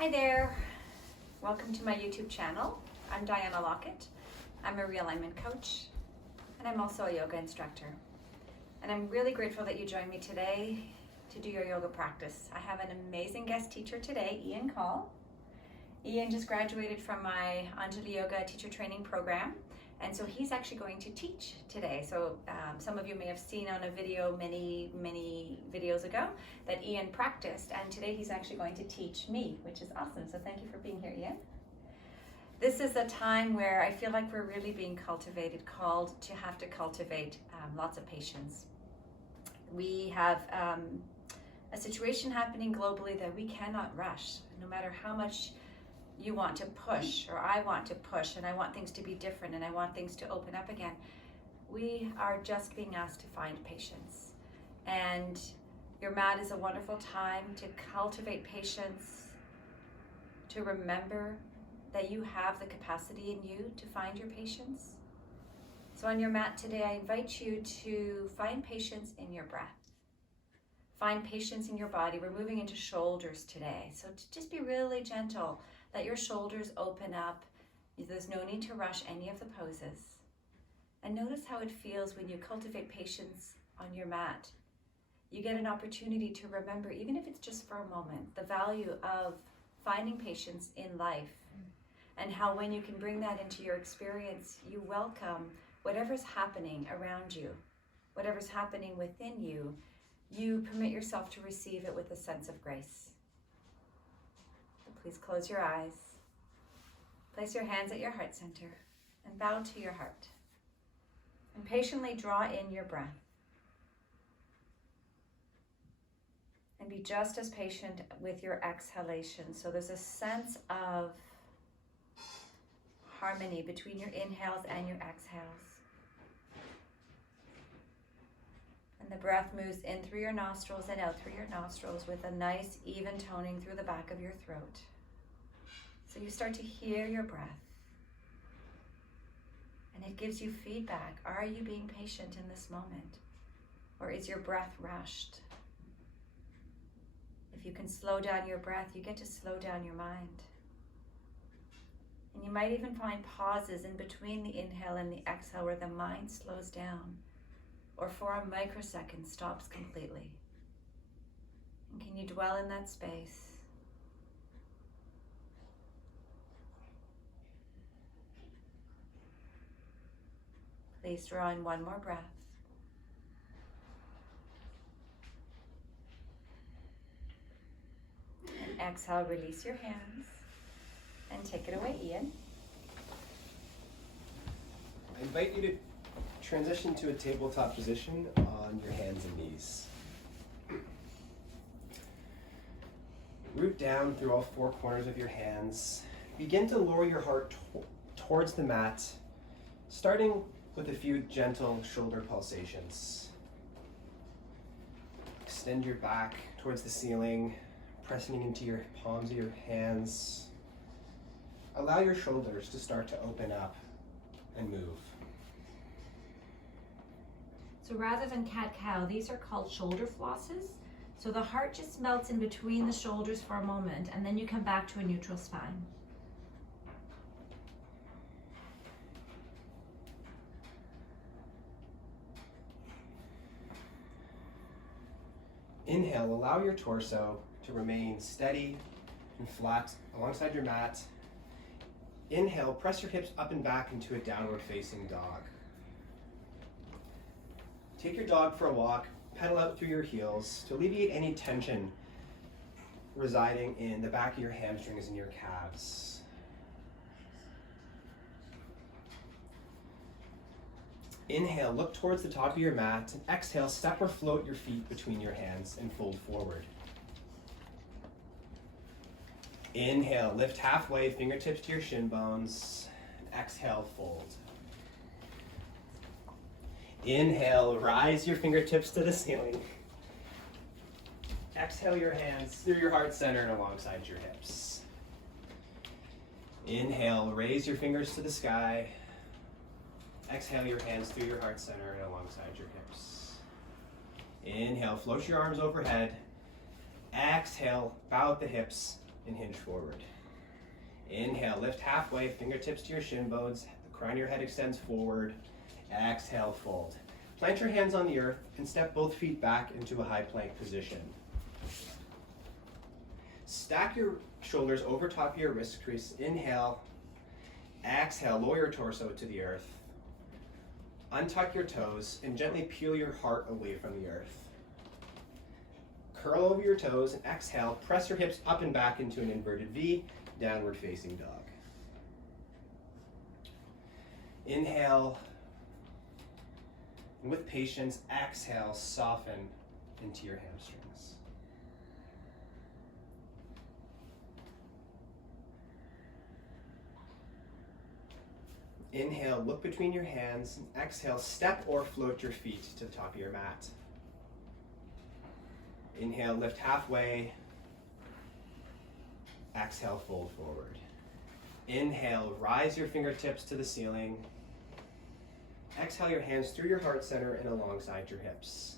Hi there, welcome to my YouTube channel. I'm Diana Lockett. I'm a realignment coach and I'm also a yoga instructor. And I'm really grateful that you joined me today to do your yoga practice. I have an amazing guest teacher today, Ian Coll. Ian just graduated from my Anjali Yoga teacher training program, and so he's actually going to teach today. So some of you may have seen on a video many videos ago that Ian practiced, and today he's actually going to teach me, which is awesome. So thank you for being here, Ian. This is a time where I feel like we're really being called to have to cultivate lots of patience. We have a situation happening globally that we cannot rush, no matter how much you want to push, or I want to push, and I want things to be different, and I want things to open up again. We are just being asked to find patience. And your mat is a wonderful time to cultivate patience, to remember that you have the capacity in you to find your patience. So on your mat today, I invite you to find patience in your breath. Find patience in your body. We're moving into shoulders today. So to just be really gentle. Let your shoulders open up. There's no need to rush any of the poses. And notice how it feels when you cultivate patience on your mat. You get an opportunity to remember, even if it's just for a moment, the value of finding patience in life. And how when you can bring that into your experience, you welcome whatever's happening around you, whatever's happening within you, you permit yourself to receive it with a sense of grace. Please close your eyes. Place your hands at your heart center and bow to your heart. And patiently draw in your breath. And be just as patient with your exhalation. So there's a sense of harmony between your inhales and your exhales. And the breath moves in through your nostrils and out through your nostrils with a nice even toning through the back of your throat. So you start to hear your breath. And it gives you feedback. Are you being patient in this moment? Or is your breath rushed? If you can slow down your breath, you get to slow down your mind. And you might even find pauses in between the inhale and the exhale where the mind slows down, or for a microsecond stops completely. And can you dwell in that space? Please draw in one more breath. And exhale, release your hands. And take it away, Ian. I invite you to transition to a tabletop position on your hands and knees. Root down through all four corners of your hands. Begin to lower your heart towards the mat, starting with a few gentle shoulder pulsations. Extend your back towards the ceiling, pressing into your palms of your hands. Allow your shoulders to start to open up and move. So rather than cat-cow, these are called shoulder flosses. So the heart just melts in between the shoulders for a moment, and then you come back to a neutral spine. Inhale, allow your torso to remain steady and flat alongside your mat. Inhale, press your hips up and back into a downward facing dog. Take your dog for a walk, pedal out through your heels to alleviate any tension residing in the back of your hamstrings and your calves. Inhale, look towards the top of your mat, and exhale, step or float your feet between your hands and fold forward. Inhale, lift halfway, fingertips to your shin bones. Exhale, fold. Inhale, rise your fingertips to the ceiling. Exhale your hands through your heart center and alongside your hips. Inhale, raise your fingers to the sky. Exhale your hands through your heart center and alongside your hips. Inhale, float your arms overhead. Exhale, bow at the hips, and hinge forward. Inhale, lift halfway, fingertips to your shin bones, the crown of your head extends forward. Exhale, fold. Plant your hands on the earth and step both feet back into a high plank position. Stack your shoulders over top of your wrist crease. Inhale. Exhale, lower your torso to the earth. Untuck your toes and gently peel your heart away from the earth. Curl over your toes and exhale, press your hips up and back into an inverted V, downward facing dog. Inhale, and with patience, exhale, soften into your hamstrings. Inhale, look between your hands, and exhale, step or float your feet to the top of your mat. Inhale, lift halfway. Exhale, fold forward. Inhale, rise your fingertips to the ceiling. Exhale your hands through your heart center and alongside your hips.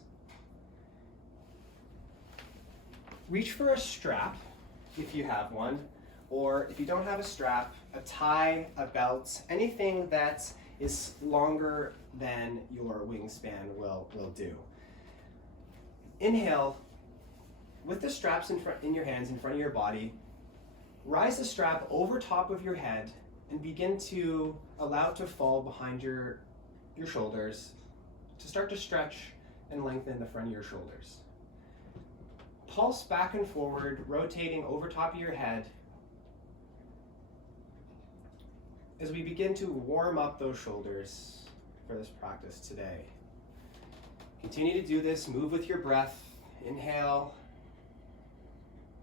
Reach for a strap if you have one, or if you don't have a strap, a tie, a belt, anything that is longer than your wingspan will do. Inhale, with the straps in your hands in front of your body, rise the strap over top of your head and begin to allow it to fall behind your shoulders to start to stretch and lengthen the front of your shoulders. Pulse back and forward, rotating over top of your head as we begin to warm up those shoulders for this practice today. Continue to do this, move with your breath. Inhale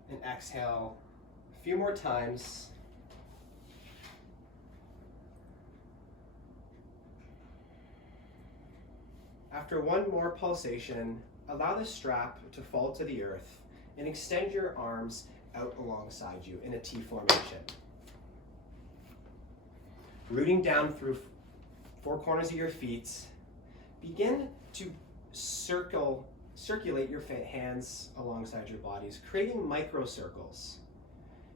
and exhale a few more times. After one more pulsation, allow the strap to fall to the earth and extend your arms out alongside you in a T formation. Rooting down through four corners of your feet, begin to circulate your hands alongside your bodies, creating microcircles.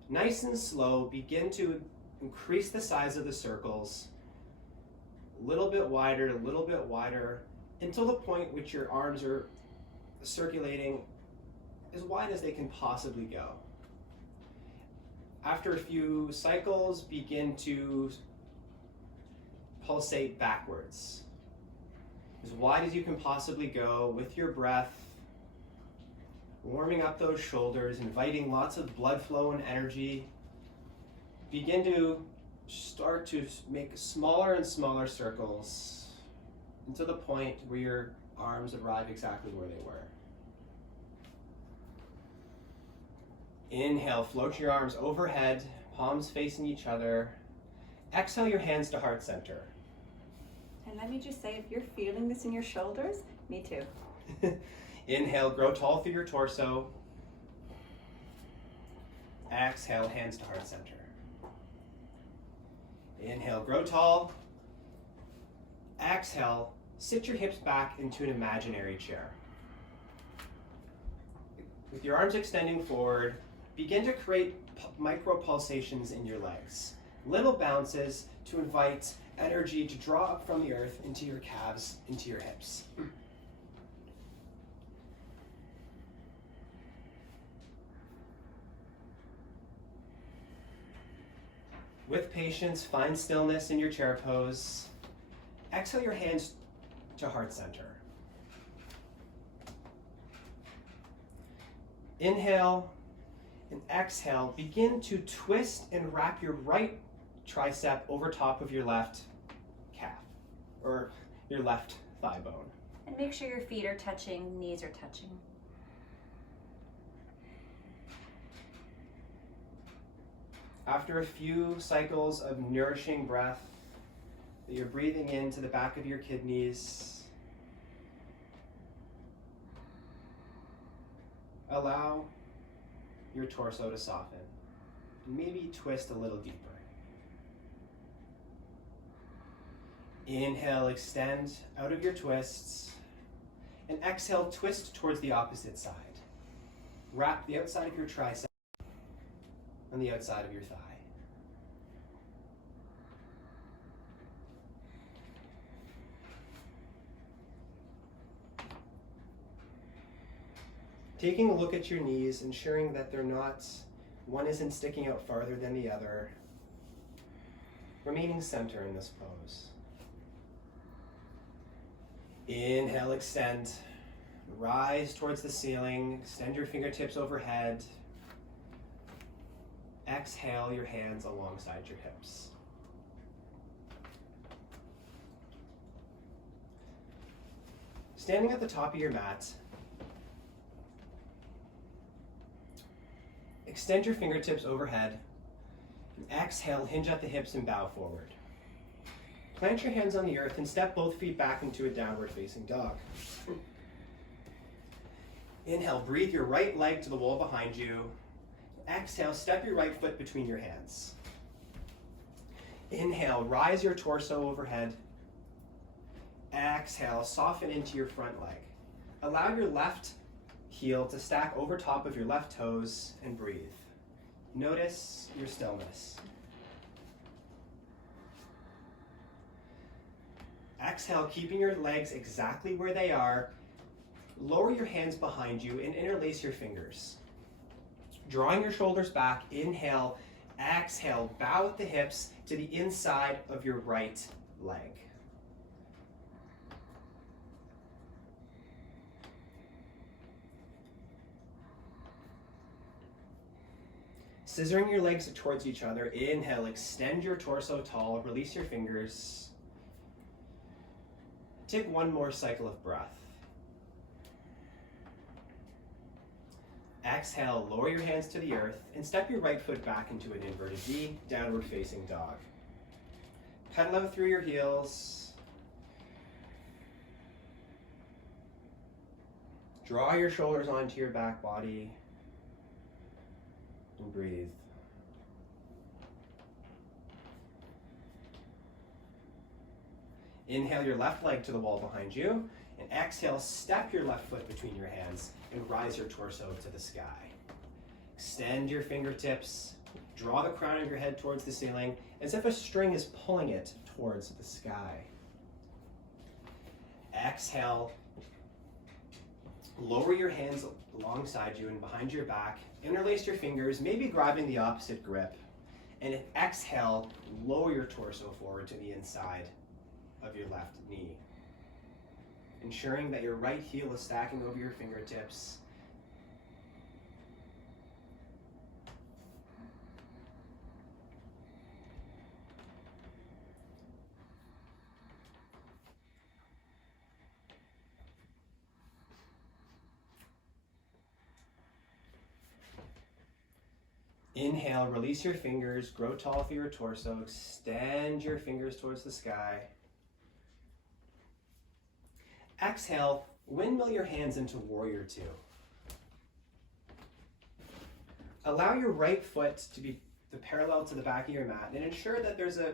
Nice and slow, begin to increase the size of the circles, a little bit wider, until the point which your arms are circulating as wide as they can possibly go. After a few cycles, begin to pulsate backwards, as wide as you can possibly go with your breath, warming up those shoulders, inviting lots of blood flow and energy. Begin to start to make smaller and smaller circles until the point where your arms arrive exactly where they were. Inhale, float your arms overhead, palms facing each other. Exhale your hands to heart center. And let me just say, if you're feeling this in your shoulders, me too. Inhale, grow tall through your torso. Exhale, hands to heart center. Inhale, grow tall. Exhale, sit your hips back into an imaginary chair. With your arms extending forward, begin to create micro pulsations in your legs. Little bounces to invite energy to draw up from the earth into your calves, into your hips. With patience, find stillness in your chair pose. Exhale your hands to heart center. Inhale and exhale. Begin to twist and wrap your right tricep over top of your left calf, or your left thigh bone. And make sure your feet are touching, knees are touching. After a few cycles of nourishing breath that you're breathing into the back of your kidneys, allow your torso to soften. Maybe twist a little deeper. Inhale, extend out of your twists, and exhale, twist towards the opposite side. Wrap the outside of your tricep. on the outside of your thigh. Taking a look at your knees, ensuring that one isn't sticking out farther than the other. Remaining center in this pose. Inhale, extend. Rise towards the ceiling. Extend your fingertips overhead. Exhale, your hands alongside your hips. Standing at the top of your mat, extend your fingertips overhead. And exhale, hinge at the hips and bow forward. Plant your hands on the earth and step both feet back into a downward facing dog. Inhale, breathe your right leg to the wall behind you. Exhale, step your right foot between your hands. Inhale, rise your torso overhead. Exhale, soften into your front leg. Allow your left heel to stack over top of your left toes and breathe. Notice your stillness. Exhale, keeping your legs exactly where they are. Lower your hands behind you and interlace your fingers. Drawing your shoulders back, inhale, exhale, bow at the hips to the inside of your right leg. Scissoring your legs towards each other, inhale, extend your torso tall, release your fingers. Take one more cycle of breath. Exhale, lower your hands to the earth and step your right foot back into an inverted V, downward facing dog. Pedal out through your heels. Draw your shoulders onto your back body and breathe. Inhale your left leg to the wall behind you, and exhale, step your left foot between your hands and rise your torso to the sky. Extend your fingertips, draw the crown of your head towards the ceiling as if a string is pulling it towards the sky. Exhale, lower your hands alongside you and behind your back, interlace your fingers, maybe grabbing the opposite grip, and exhale, lower your torso forward to the inside of your left knee. Ensuring that your right heel is stacking over your fingertips. Inhale, release your fingers, grow tall through your torso, extend your fingers towards the sky. Exhale, windmill your hands into Warrior Two. Allow your right foot to be parallel to the back of your mat and ensure that there's a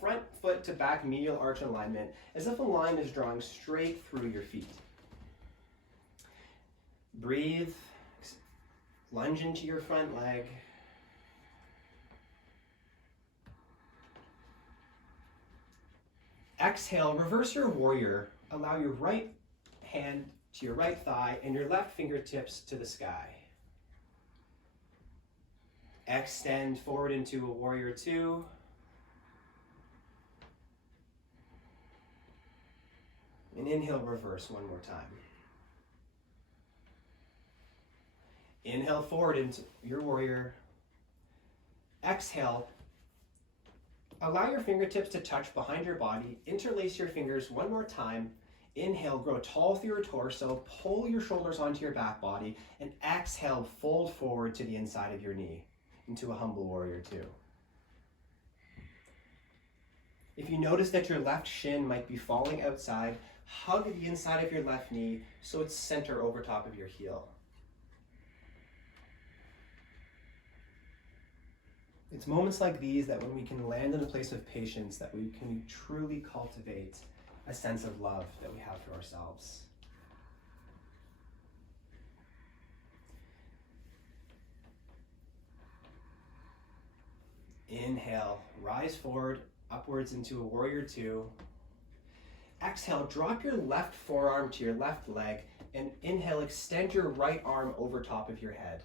front foot to back medial arch alignment as if a line is drawing straight through your feet. Breathe, lunge into your front leg. Exhale, reverse your warrior. Allow your right hand to your right thigh and your left fingertips to the sky. Extend forward into a Warrior Two. And inhale, reverse one more time. Inhale forward into your warrior. Exhale. Allow your fingertips to touch behind your body. Interlace your fingers one more time. Inhale, grow tall through your torso. Pull your shoulders onto your back body. And exhale, fold forward to the inside of your knee into a humble Warrior Two. If you notice that your left shin might be falling outside, hug the inside of your left knee so it's center over top of your heel. It's moments like these that when we can land in a place of patience, that we can truly cultivate a sense of love that we have for ourselves. Inhale, rise forward, upwards into a warrior two. Exhale, drop your left forearm to your left leg, and inhale, extend your right arm over top of your head.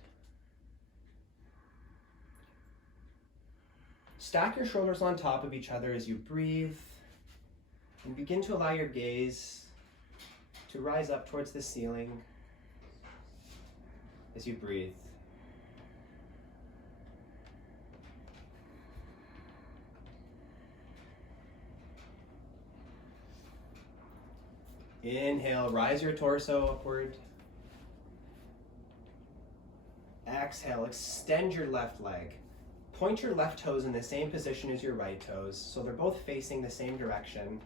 Stack your shoulders on top of each other as you breathe, and begin to allow your gaze to rise up towards the ceiling as you breathe. Inhale, rise your torso upward. Exhale, extend your left leg. Point your left toes in the same position as your right toes, so they're both facing the same direction.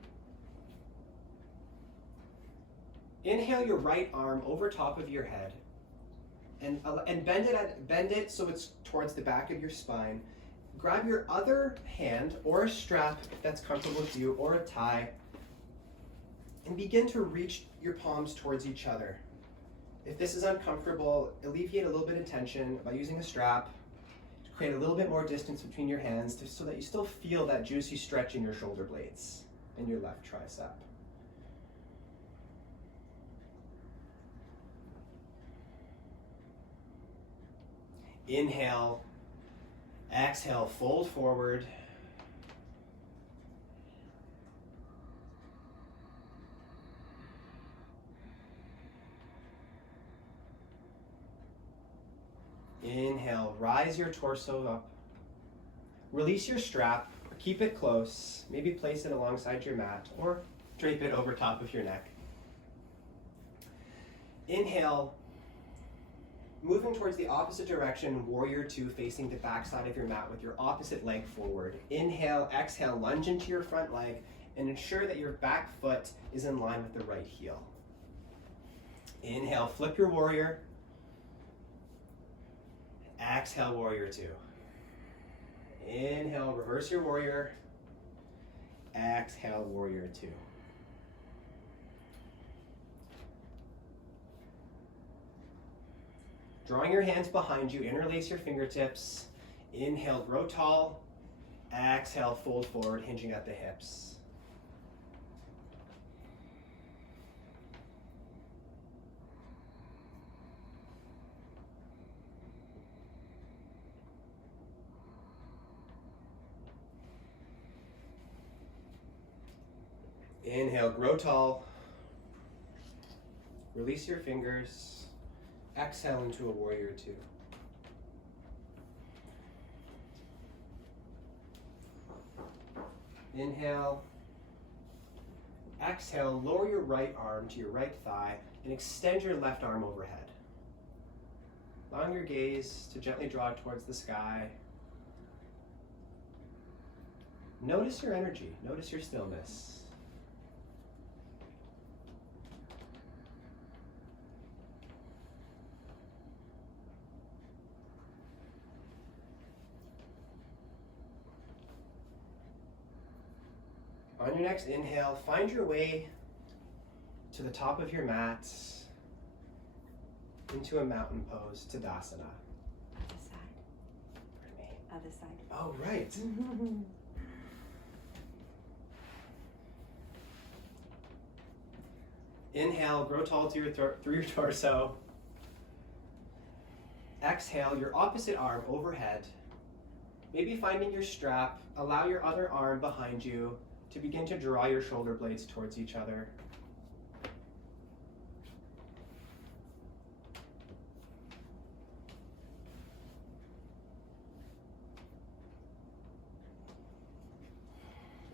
Inhale your right arm over top of your head and bend it so it's towards the back of your spine. Grab your other hand or a strap if that's comfortable with you, or a tie, and begin to reach your palms towards each other. If this is uncomfortable, alleviate a little bit of tension by using a strap to create a little bit more distance between your hands so that you still feel that juicy stretch in your shoulder blades and your left tricep. Inhale, exhale, fold forward. Inhale, rise your torso up. Release your strap, keep it close, maybe place it alongside your mat or drape it over top of your neck. Inhale, moving towards the opposite direction, warrior two, facing the back side of your mat with your opposite leg forward. Inhale, exhale, lunge into your front leg and ensure that your back foot is in line with the right heel. Inhale, flip your warrior. Exhale, warrior two. Inhale, reverse your warrior. Exhale, warrior two. Drawing your hands behind you, interlace your fingertips. Inhale, grow tall. Exhale, fold forward, hinging at the hips. Inhale, grow tall. Release your fingers. Exhale into a warrior two. Inhale. Exhale, lower your right arm to your right thigh and extend your left arm overhead. Allowing your gaze to gently draw towards the sky. Notice your energy, notice your stillness. On your next inhale, find your way to the top of your mat into a mountain pose, Tadasana. Other side. Pardon me. Other side. Oh, right. Inhale, grow tall through your torso. Exhale, your opposite arm overhead. Maybe finding your strap, allow your other arm behind you to begin to draw your shoulder blades towards each other.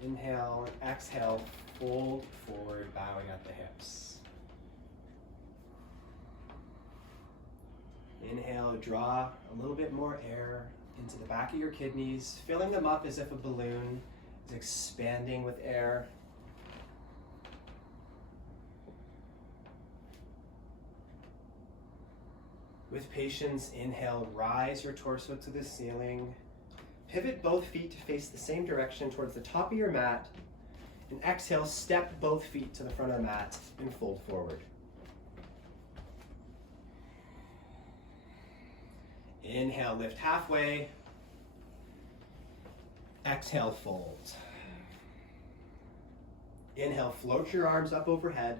Inhale, exhale, fold forward, bowing at the hips. Inhale, draw a little bit more air into the back of your kidneys, filling them up as if a balloon is expanding with air. With patience, inhale, rise your torso to the ceiling. Pivot both feet to face the same direction towards the top of your mat. And exhale, step both feet to the front of the mat and fold forward. Inhale, lift halfway. Exhale, fold. Inhale, float your arms up overhead.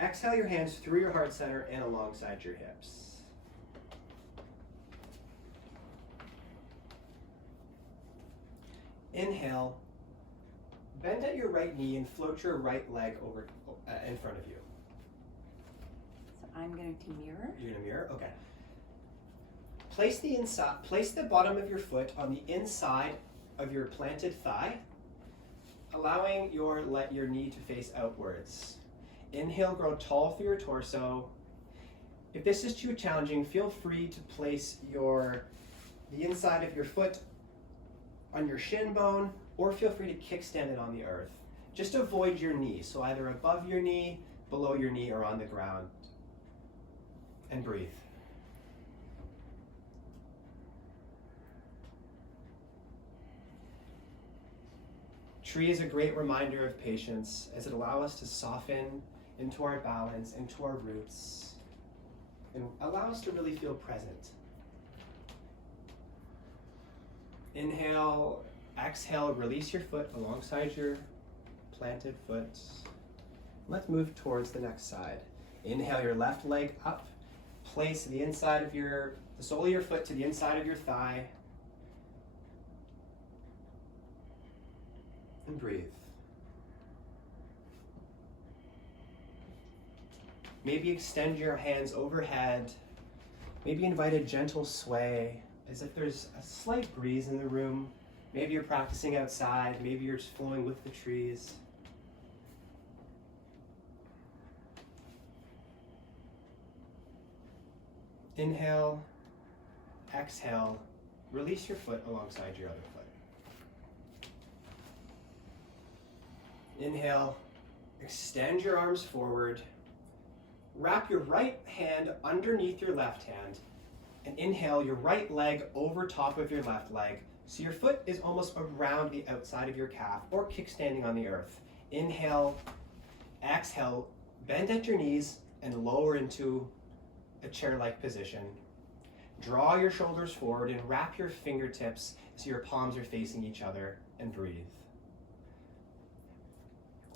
Exhale your hands through your heart center and alongside your hips. Inhale, bend at your right knee and float your right leg over in front of you. So I'm going to mirror. You're gonna mirror? Okay. Place the bottom of your foot on the inside of your planted thigh, allowing your knee to face outwards. Inhale, grow tall through your torso. If this is too challenging, feel free to place the inside of your foot on your shin bone, or feel free to kickstand it on the earth. Just avoid your knee, so either above your knee, below your knee, or on the ground. And breathe. Tree is a great reminder of patience, as it allows us to soften into our balance, into our roots, and allow us to really feel present. Inhale, exhale, release your foot alongside your planted foot. Let's move towards the next side. Inhale your left leg up, place the sole of your foot to the inside of your thigh, and breathe. Maybe extend your hands overhead. Maybe invite a gentle sway, as if there's a slight breeze in the room. Maybe you're practicing outside. Maybe you're just flowing with the trees. Inhale, exhale, release your foot alongside your other foot. Inhale, extend your arms forward. Wrap your right hand underneath your left hand, and inhale your right leg over top of your left leg, so your foot is almost around the outside of your calf or kickstanding on the earth. Inhale, exhale, bend at your knees and lower into a chair-like position. Draw your shoulders forward and wrap your fingertips so your palms are facing each other, and breathe.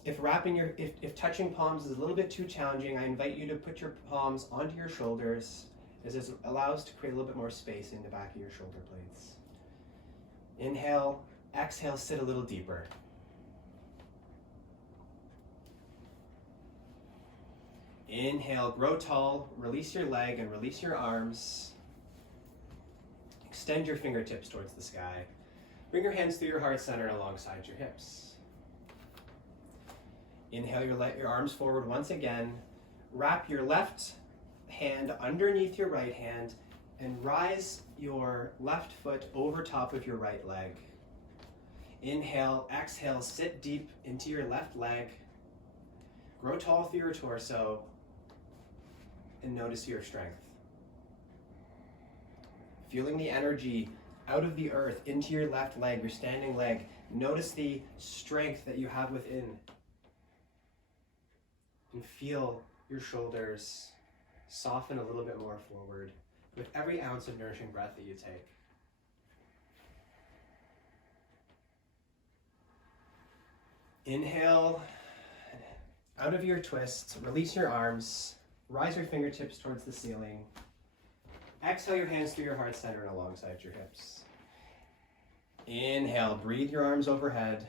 If touching palms is a little bit too challenging, I invite you to put your palms onto your shoulders, as this allows to create a little bit more space in the back of your shoulder blades. Inhale, exhale, sit a little deeper. Inhale, grow tall, release your leg and release your arms. Extend your fingertips towards the sky. Bring your hands through your heart center alongside your hips. Inhale, your arms forward once again. Wrap your left hand underneath your right hand and rise your left foot over top of your right leg. Inhale, exhale, sit deep into your left leg. Grow tall through your torso and notice your strength. Feeling the energy out of the earth into your left leg, your standing leg. Notice the strength that you have within. And feel your shoulders soften a little bit more forward with every ounce of nourishing breath that you take. Inhale, out of your twists, release your arms, rise your fingertips towards the ceiling. Exhale your hands through your heart center and alongside your hips. Inhale, breathe your arms overhead.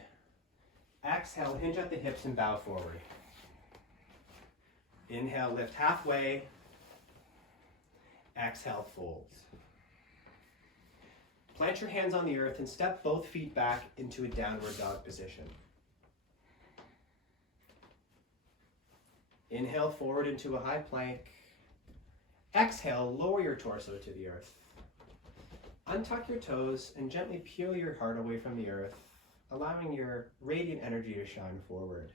Exhale, hinge at the hips and bow forward. Inhale, lift halfway. Exhale, fold. Plant your hands on the earth and step both feet back into a downward dog position. Inhale forward into a high plank. Exhale, lower your torso to the earth. Untuck your toes and gently peel your heart away from the earth, allowing your radiant energy to shine forward.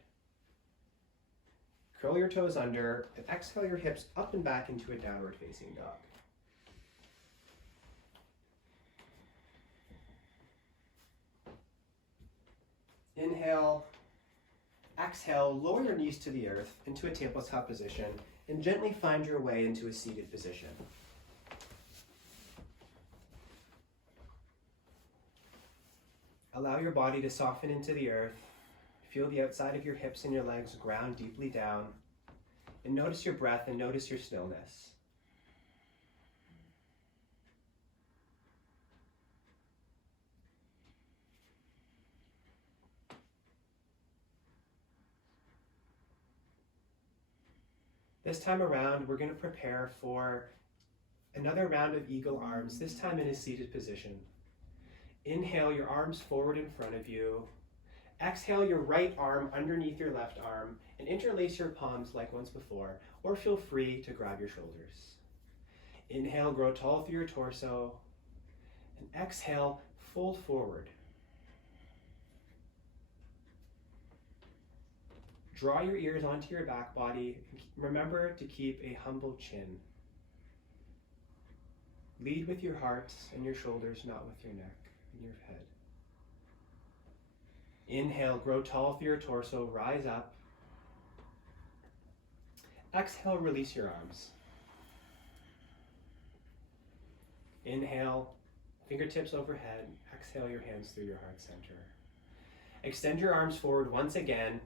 Curl your toes under and exhale your hips up and back into a downward facing dog. Inhale, exhale, lower your knees to the earth into a tabletop position and gently find your way into a seated position. Allow your body to soften into the earth. Feel the outside of your hips and your legs ground deeply down. And notice your breath and notice your stillness. This time around, we're going to prepare for another round of eagle arms, this time in a seated position. Inhale your arms forward in front of you. Exhale your right arm underneath your left arm and interlace your palms like once before, or feel free to grab your shoulders. Inhale, grow tall through your torso, and exhale, fold forward. Draw your ears onto your back body. Remember to keep a humble chin. Lead with your heart and your shoulders, not with your neck and your head. Inhale, grow tall through your torso, rise up. Exhale, release your arms. Inhale, fingertips overhead. Exhale your hands through your heart center. Extend your arms forward once again.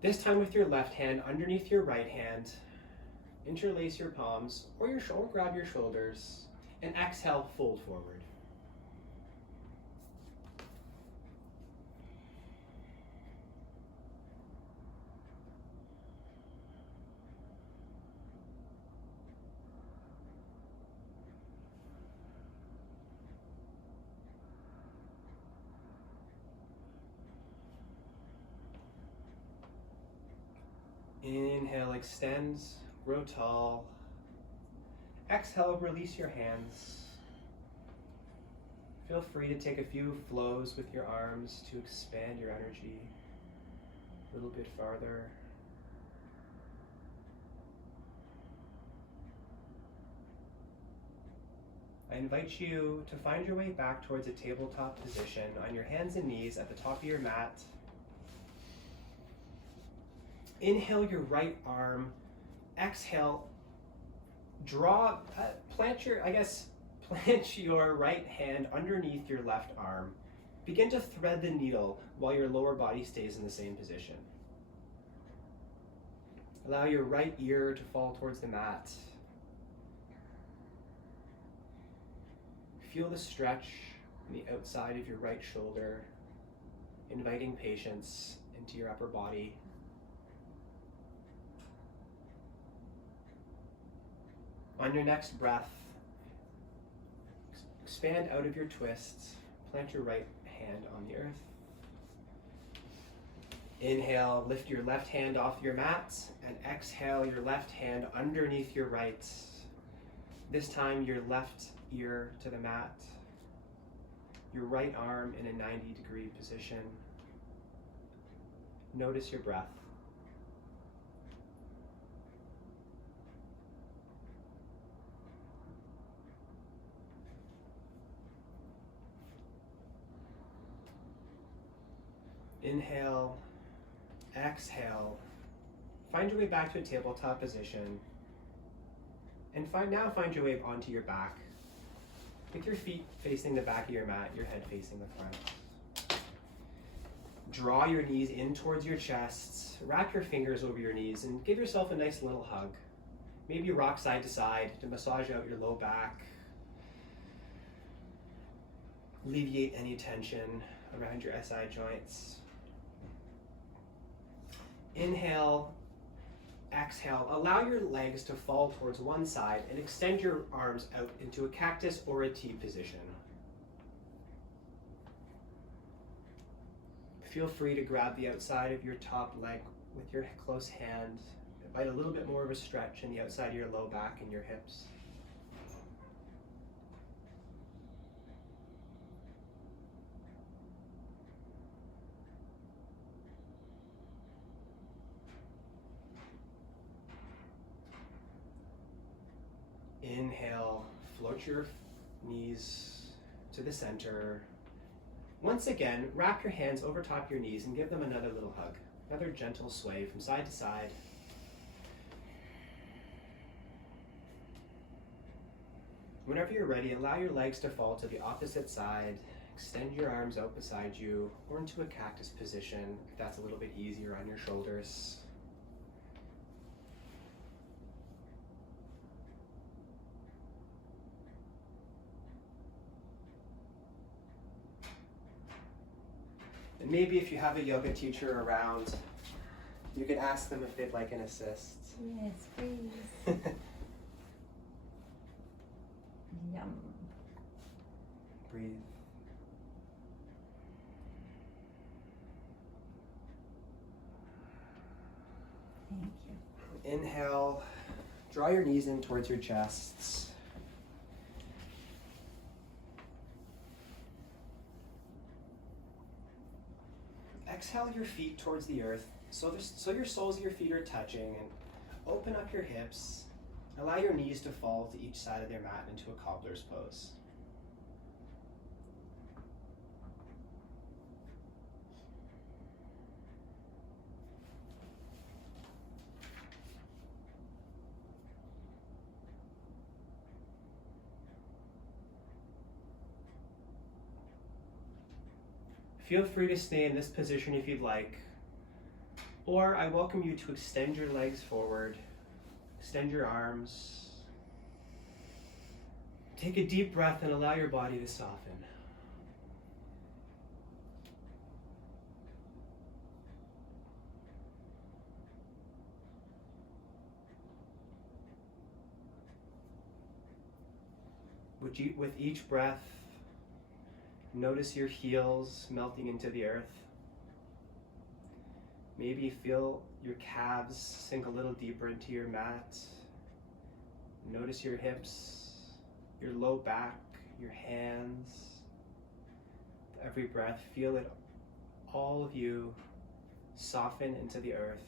This time with your left hand underneath your right hand. Interlace your palms or grab your shoulders, and exhale, fold forward. Inhale, extends, grow tall. Exhale, release your hands. Feel free to take a few flows with your arms to expand your energy a little bit farther. I invite you to find your way back towards a tabletop position on your hands and knees at the top of your mat. Inhale your right arm. Exhale, plant your right hand underneath your left arm. Begin to thread the needle while your lower body stays in the same position. Allow your right ear to fall towards the mat. Feel the stretch on the outside of your right shoulder, inviting patience into your upper body. On your next breath, expand out of your twists. Plant your right hand on the earth. Inhale, lift your left hand off your mat, and exhale your left hand underneath your right. This time your left ear to the mat, your right arm in a 90-degree position. Notice your breath. Inhale, exhale. Find your way back to a tabletop position. And now find your way onto your back. With your feet facing the back of your mat, your head facing the front. Draw your knees in towards your chest. Wrap your fingers over your knees and give yourself a nice little hug. Maybe rock side to side to massage out your low back. Alleviate any tension around your SI joints. Inhale, exhale. Allow your legs to fall towards one side and extend your arms out into a cactus or a T position. Feel free to grab the outside of your top leg with your close hand. Invite a little bit more of a stretch in the outside of your low back and your hips. Inhale, float your knees to the center. Once again, wrap your hands over top your knees and give them another little hug. Another gentle sway from side to side. Whenever you're ready, allow your legs to fall to the opposite side. Extend your arms out beside you or into a cactus position if that's a little bit easier on your shoulders. And maybe if you have a yoga teacher around, you can ask them if they'd like an assist. Yes, please. Yum. Breathe. Thank you. Inhale, draw your knees in towards your chests. Exhale your feet towards the earth so your soles of your feet are touching, and open up your hips. Allow your knees to fall to each side of their mat into a cobbler's pose. Feel free to stay in this position if you'd like, or I welcome you to extend your legs forward, extend your arms. Take a deep breath and allow your body to soften. With each breath, notice your heels melting into the earth. Maybe feel your calves sink a little deeper into your mat. Notice your hips, your low back, your hands. With every breath, feel it, all of you, soften into the earth.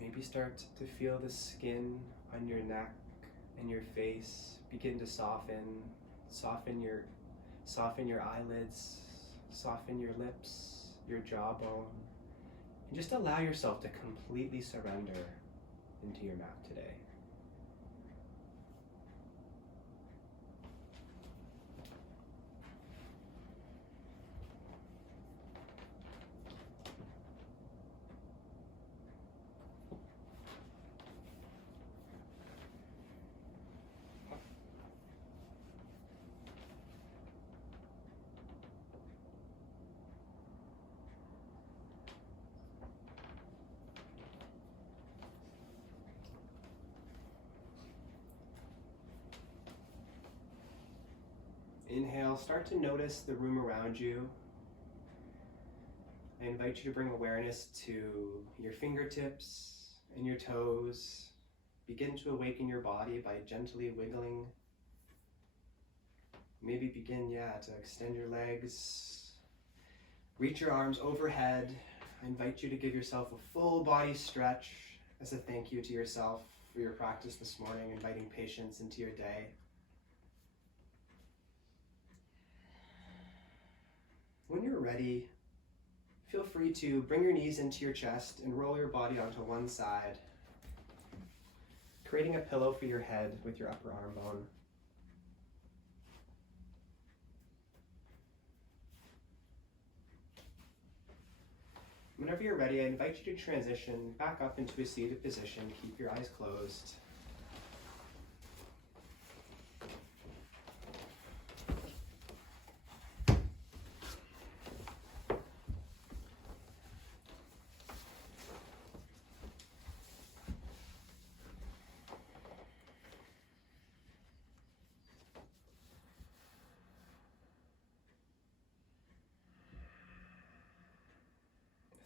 Maybe start to feel the skin on your neck and your face begin to soften. Soften your eyelids, soften your lips, your jawbone, and just allow yourself to completely surrender into your mat today. Inhale, start to notice the room around you. I invite you to bring awareness to your fingertips and your toes. Begin to awaken your body by gently wiggling. Maybe begin, to extend your legs. Reach your arms overhead. I invite you to give yourself a full body stretch as a thank you to yourself for your practice this morning, inviting patience into your day. When you're ready, feel free to bring your knees into your chest and roll your body onto one side, creating a pillow for your head with your upper arm bone. Whenever you're ready, I invite you to transition back up into a seated position. Keep your eyes closed.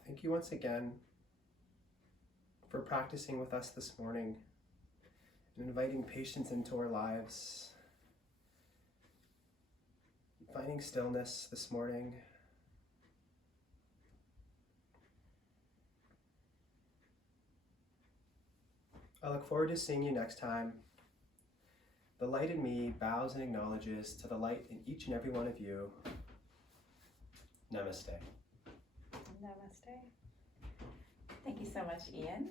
Thank you once again for practicing with us this morning and inviting patience into our lives, finding stillness this morning. I look forward to seeing you next time. The light in me bows and acknowledges to the light in each and every one of you. Namaste. Namaste. Thank you so much, Ian.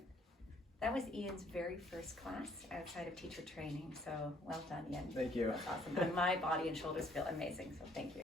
That was Ian's very first class outside of teacher training, so well done, Ian. Thank you. That's awesome. And my body and shoulders feel amazing, so thank you.